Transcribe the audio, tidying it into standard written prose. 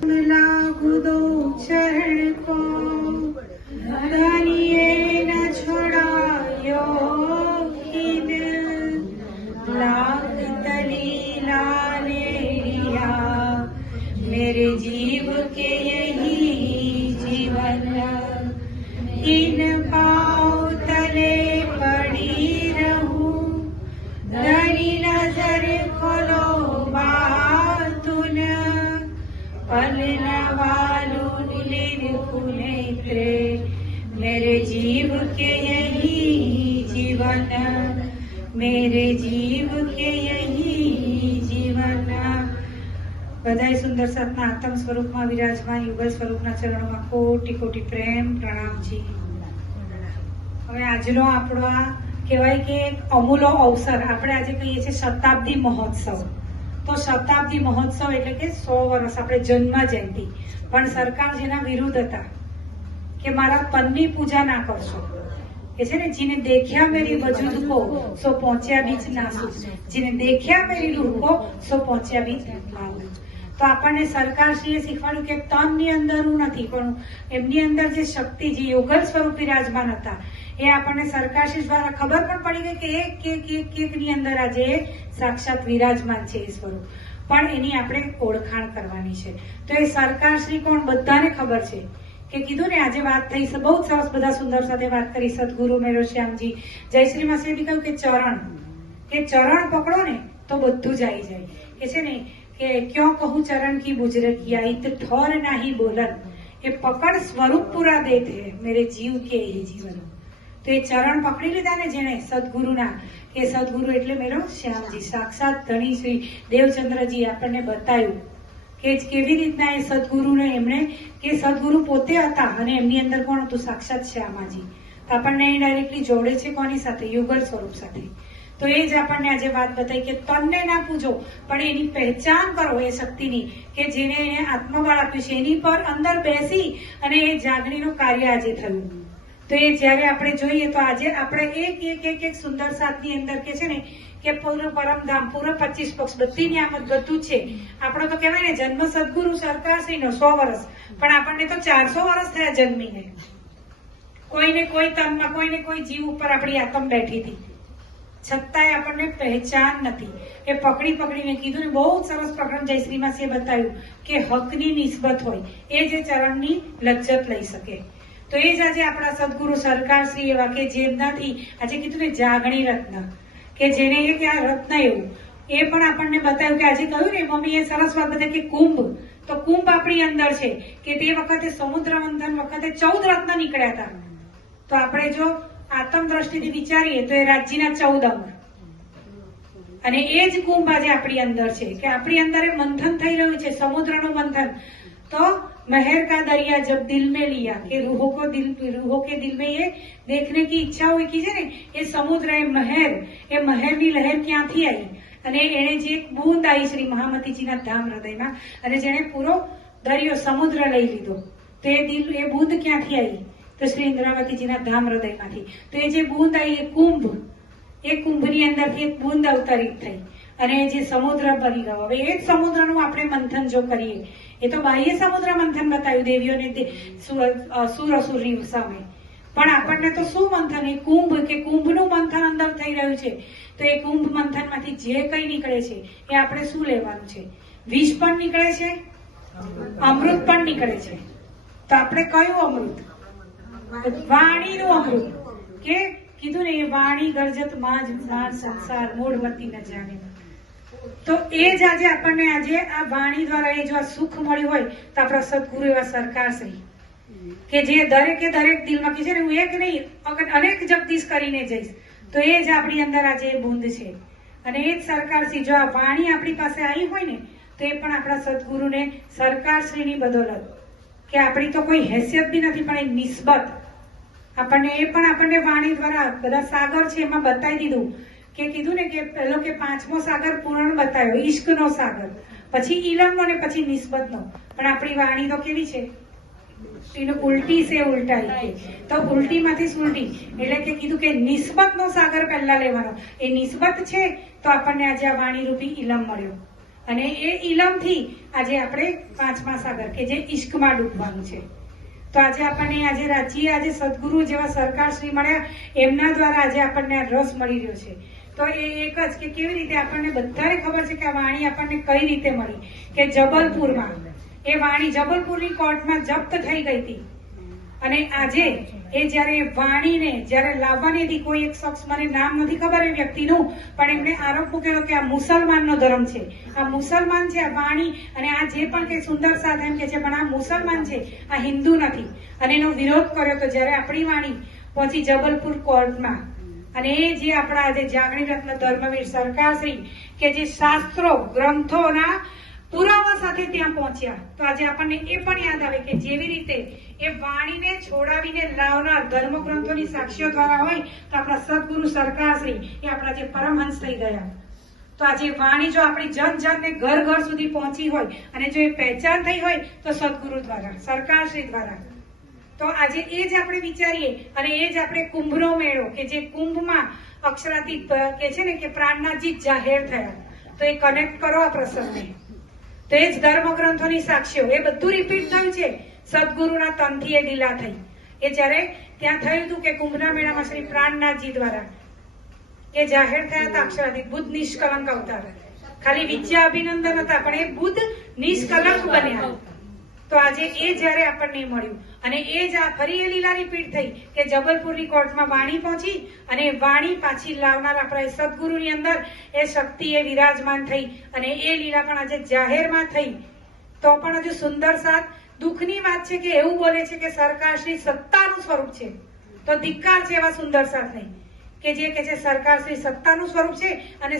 लागू दो चरण को धरिए न छोड़ायो खिद लाख तली लाले लिया मेरे जीव के यही जीवन इन पाँव तले पड़ी रहूं धरी नजर खोलो बातुन पलनवालू निपुनेत्रे मेरे जीव के यही जीवन मेरे जीव के यही जीवन। बधाई सुंदर सतना आत्म स्वरूप में विराजमान युगल स्वरूप चरणों में कोटि कोटि प्रेम प्रणाम जी। हवे आजनो आपणो आ कहेवाय के अमूलो अवसर आपणे आजे कहीए छीए शताब्दी महोत्सव। तो शताब्दी महोत्सव एटले के 100 वर्ष आपणे जन्म जयंती पण सरकार जेना विरुद्ध हता के मारा तननी पूजा ना करशो के छे ने जीने देख्या मेरी वजूद को सो पहुंच्या बीच नासू जीने देख्या मेरी रूह को सो पहुंच्या बीच आऊ। तो आपने सरकारश्रीए શીખવાડ્યું કે તનની અંદર નથી પણ એમની અંદર જે શક્તિ જે યોગલ સ્વરૂપ વિરાજમાન હતા એ આપણને સરકારશ્રી દ્વારા ખબર પણ પડી ગઈ કે એક એક એક એકની અંદર આજે સાક્ષાત વિરાજમાન છે એ સ્વરૂપ પણ એની આપણે ઓળખાણ કરવાની છે। તો એ સરકારશ્રી કોણ બધાને ખબર છે કે કીધું ને આજે વાત થઈ બહુ સરસ બધા સુંદર સાથે વાત કરી સદગુરુ મેરો શ્યામજી જયશ્રી માસીએ બી કહ્યું કે ચરણ પકડો ને તો બધું જ આવી જાય કે છે ને કે क्यों कहूँ चरण की बुजरकिया इत ठौर नाही बोलन ये पकड़ स्वरूप पूरा देते हैं मेरे जीव के ये जीवन। तो ये चरण पकड़ी लीधा ने जेने सदगुरुना के सदगुरु एटले मेरो श्यामजी साक्षात धणी श्री देवचंद्रजी आपने बताव्યું કે કેવી રીતના એ સદગુરુને એમણે કે સદગુરુ પોતે હતા અને એમની અંદર કોણ હતું સાક્ષાત શ્યામાજી। તો આપણને ડાયરેક્ટલી જોડે છે કોની સાથે યુગલ સ્વરૂપ સાથે। तो ये ज आपने आज बात बताई कि तन्ने ना पूजो पण एनी पहचान करो ए शक्तिनी के जेने आत्मबळ आप्युं छे एनी पर अंदर बेसी अने ए जागरणीनुं कार्य आज थयुं। तो ये ज्यारे आपणे जोईए तो आज आपणे एक एक एक एक सुंदर साथनी अंदर के छे ने के पूर्ण परमधाम पूर्ण 25 पक्ष बधी नियामत बधुं छे। आपणो तो कहेवाय ने जन्म सद्गुरु सरकारश्रीनो 100 वर्ष पण आपणे तो 400 वर्ष थया जन्मीने कोईने कोई तनमा कोईने कोई जीव उपर आपणी आत्म बैठी थी छतांय आपने पहचान नहीं के पकड़ी पकड़ीने कीधुं ने बहुत सरस प्रकरण जयश्री मासीए बताव्યું કે હકની નિસ્બત હોય એ જે ચરણની લજ્જત લઈ શકે। તો એ જ આજે આપણા સદગુરુ સરકારશ્રી એવા કે જેમનાથી આજે કીધું ને જાગણી રત્ન કે જેને એ કે આ રત્ન એવું એ પણ આપણને બતાવ્યું કે આજે કહ્યું ને મમ્મીએ સરસ વાત બતાવી કે કુંભ તો કુંભ આપણી અંદર છે કે તે વખતે સમુદ્ર મંથન વખતે 14 રત્ન નીકળ્યા હતા। તો આપણે જો आत्म दृष्टि विचारीए तो राज्य 14 अंग अने ए ज कुंभ आज आपणी अंदर छे के आपणी अंदर मंथन थई रह्युं छे समुद्रनुं मंथन। तो महर का दरिया जब दिल में लिया के रूहों के दिल में ये देखने की इच्छा हुई की छे ने ए समुद्र ए महरनी लहर क्यांथी आई अने एने जे एक बूंद आई श्री महामतीजीना धाम हृदयमां अने जेने पूरो दरियो समुद्र लई लीधो तो ए दिल ए बूंद क्यांथी आई तो श्री इंद्रावतीजीना धाम हृदयमांथी। तो ये जे बूंद आई ए कुंभनी अंदरथी एक बूंद अवतरित थई अने जे समुद्र बनी गयो। हवे ए समुद्रनुं आपणे मंथन जो करीए ए तो बाह्य समुद्र मंथन बताव्युं देवीओने असुर असुरनी सामे पण आपणने तो शुं मंथन ए कुंभ के कुंभनुं मंथन अंदर थई रह्युं छे। तो ए कुंभ मंथनमांथी जे कंई निकळे छे ए आपणे शुं लेवानुं छे विष पण निकळे छे अमृत पण निकळे छे। तो आपणे कयुं अमृत वाणी नु अमृत के कीधुं ने वाणी गरजत माज संसार मूळमती न जाने। तो ए ज आज आपने आज आ वाणी द्वारा ए जो आ सुख मळ्युं होय तो आपणा सद्गुरु एवा सरकारश्री के जे दरेके दरेक दिलमां कीधुं ने हुं एक नहीं अगर अनेक जगदीश करीने जईश। तो ए ज आपणी अंदर आज ए बूंद छे अने ए ज सरकारश्री जो आ वाणी आपणी पासे आई होय ने तो ए पण आपणा सद्गुरुने सरकारश्रीनी बदौलत के आपणी तो कोई हैसियत भी नहीं पण ए निस्बत આપણને એ પણ આપણને વાણી દ્વારા બધા સાગર છે એમાં બતાવી દીધું કે કીધું ને કે પેલો કે 5મો સાગર પૂર્ણ બતાવ્યો ઈશ્કનો સાગર પછી ઇલમનો ને પછી નિસ્બતનો પણ આપણી વાણી તો કેવી છે એનો ઉલટી સે ઉલટાઈ છે તો ઉલટીમાંથી સુલટી એટલે કે કીધું કે નિસ્બતનો સાગર પહેલા લેવાનો એ નિસ્બત છે તો આપણને આજે આ વાણી રૂપી ઇલમ મળ્યો અને એ ઇલમથી આજે આપણે પાંચમા સાગર કે જે ઇશ્કમાં ડૂબવાનું છે. તો આજે આપણને આજે રાંચી આજે સદગુરુ જેવા સરકાર શ્રી મળ્યા, એમના દ્વારા આજે આપણને રસ મળી રહ્યો છે. તો એ એક જ કે કેવી રીતે આપણને બધાને ખબર છે કે આ વાણી આપણને કઈ રીતે મળી, કે જબલપુરમાં એ વાણી જબલપુરની કોર્ટમાં જપ્ત થઈ ગઈ હતી. અને આજે એ જયારે વાણીને જયારે લાવવાની હતી, કોઈ એક શખ્સ, મને નામ નથી ખબર એ વ્યક્તિનું, પણ એમણે આરોપ મૂક્યો કે આ મુસલમાનનો ધર્મ છે, આ મુસલમાન છે આ વાણી, અને આ જે પણ કઈ સુંદર સાથ એમ કે છે પણ આ મુસલમાન છે, આ હિન્દુ નથી. અને એનો વિરોધ કર્યો તો જયારે આપણી વાણી પહોંચી જબલપુર કોર્ટમાં, અને એ જે આપણા આજે જાગણી રત્ન ધર્મવીર સરકારશ્રી કે જે શાસ્ત્રો ગ્રંથોના પુરાવા સાથે ત્યાં પહોંચ્યા, તો આજે આપણને એ પણ યાદ આવે કે જેવી રીતે એ વાણીને છોડાવીને લાવનાર ધર્મગ્રંથોની સાક્ષીઓ દ્વારા હોય, તો આપણા સદગુરુ સરકારશ્રી એ આપણા જે પરમહંસ થઈ ગયા. તો આજે વાણી જો આપણી જન જનને ઘર ઘર સુધી પહોંચી હોય અને જો એ પહેચાન થઈ હોય તો સદગુરુ દ્વારા, સરકારશ્રી દ્વારા. તો આજે એ જ આપણે વિચારીએ અને એ જ આપણે કુંભનો મેળો કે જે કુંભમાં અક્ષરાતીત કે છે ને કે પ્રાણનાથજી જાહેર થયા, તો એ કનેક્ટ કરો આ પ્રસંગને. તો એ જ ધર્મગ્રંથોની સાક્ષીઓ એ બધું રિપીટ થયું છે. સદગુરુના તનથી એ લીલા થઈ. એ જયારે ત્યાં થયું હતું કે કુંભના મેળામાં શ્રી પ્રાણનાથજી દ્વારા એ જાહેર થયા હતા અક્ષરાતીત બુદ્ધ નિષ્કલંક અવતાર. ખાલી વિદ્યા અભિનંદન હતા પણ એ બુદ્ધ નિષ્કલંક બન્યા. તો આજે એ જયારે આપણને મળ્યું અને એ જ આ ફરી એ લીલા રિપીટ થઈ કે જબલપુરની કોર્ટમાં વાણી પહોંચી અને વાણી પાછી લાવનાર આપણા સદગુરુની અંદર એ શક્તિ એ વિરાજમાન થઈ અને એ લીલા પણ આજે જાહેરમાં થઈ. તો પણ હજુ સુંદર સાથ દુઃખની વાત છે કે એવું બોલે છે કે સરકારશ્રી સત્તાનું સ્વરૂપ છે, તો ધિક્કાર છે એવા સુંદર સાથ નહીં કે જે કે છે સરકારશ્રી સત્તાનું સ્વરૂપ છે અને